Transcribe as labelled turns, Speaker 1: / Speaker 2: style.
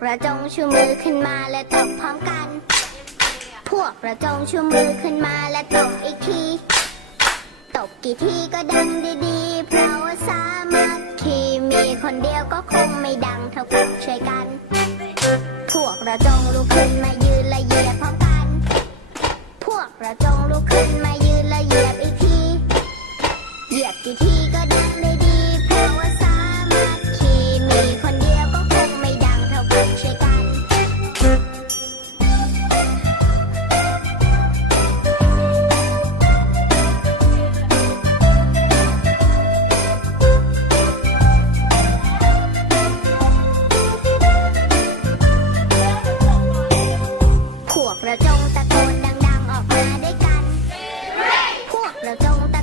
Speaker 1: กระจงชูมือขึ้นมาและตบพร้อมกัน พวกกระจงชูมือขึ้นมาและตบอีกที ตบกี่ทีก็ดังดีๆ เพราะว่าสามัคคีมีคนเดียวก็คงไม่ดังเท่ากับช่วยกัน พวกกระจงลุกขึ้นมายืนและเหยียพร้อมกัน พวกกระจงลุกขึ้นมา 了东。